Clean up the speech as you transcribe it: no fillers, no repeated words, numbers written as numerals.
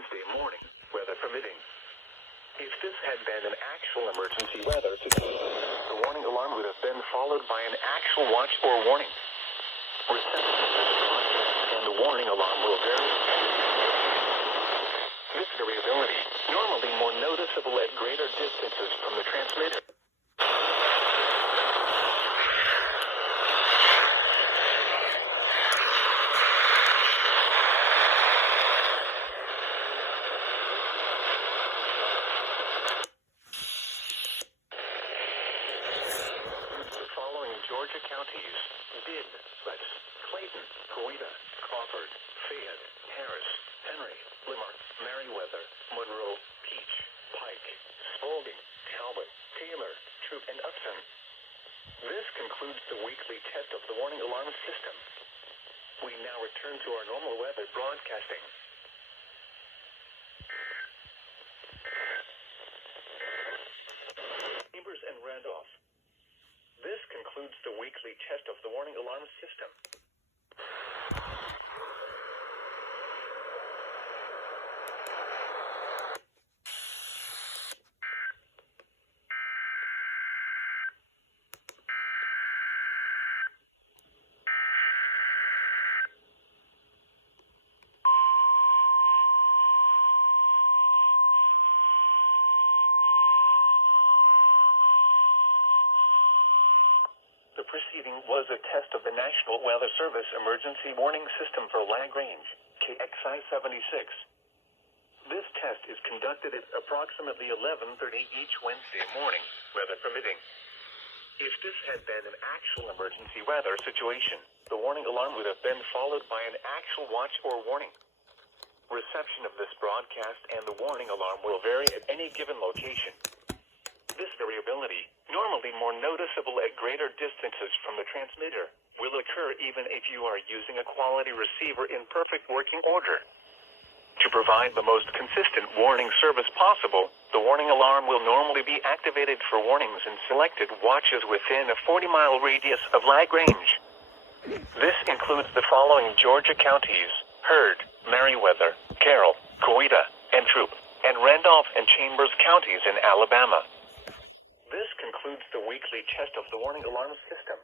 Wednesday morning, weather permitting. If this had been an actual emergency weather situation, the warning alarm would have been followed by an actual watch or warning. Reception of this broadcast and the warning alarm will vary. This variability, normally more noticeable at greater distances from the transmitter. Georgia counties did less Clayton, Coweta, Crawford, Fayette, Harris, Henry, Limerick, Meriwether, Monroe, Peach, Pike, Spalding, Talbot, Taylor, Troup, and Upton. This concludes the weekly test of the warning alarm system. We now return to our normal weather broadcasting. Chambers and Randolph. This concludes the weekly test of the warning alarm system. The preceding was a test of the National Weather Service Emergency Warning System for Lagrange, KXI76. This test is conducted at approximately 11:30 each Wednesday morning, weather permitting. If this had been an actual emergency weather situation, the warning alarm would have been followed by an actual watch or warning. Reception of this broadcast and the warning alarm will vary at any given location. This variability, normally more noticeable at greater distances from the transmitter, will occur even if you are using a quality receiver in perfect working order. To provide the most consistent warning service possible, the warning alarm will normally be activated for warnings in selected watches within a 40-mile radius of Lagrange. This includes the following Georgia counties: Heard, Meriwether, Carroll, Coweta, and Troup, and Randolph and Chambers counties in Alabama. This concludes the weekly test of the warning alarm system.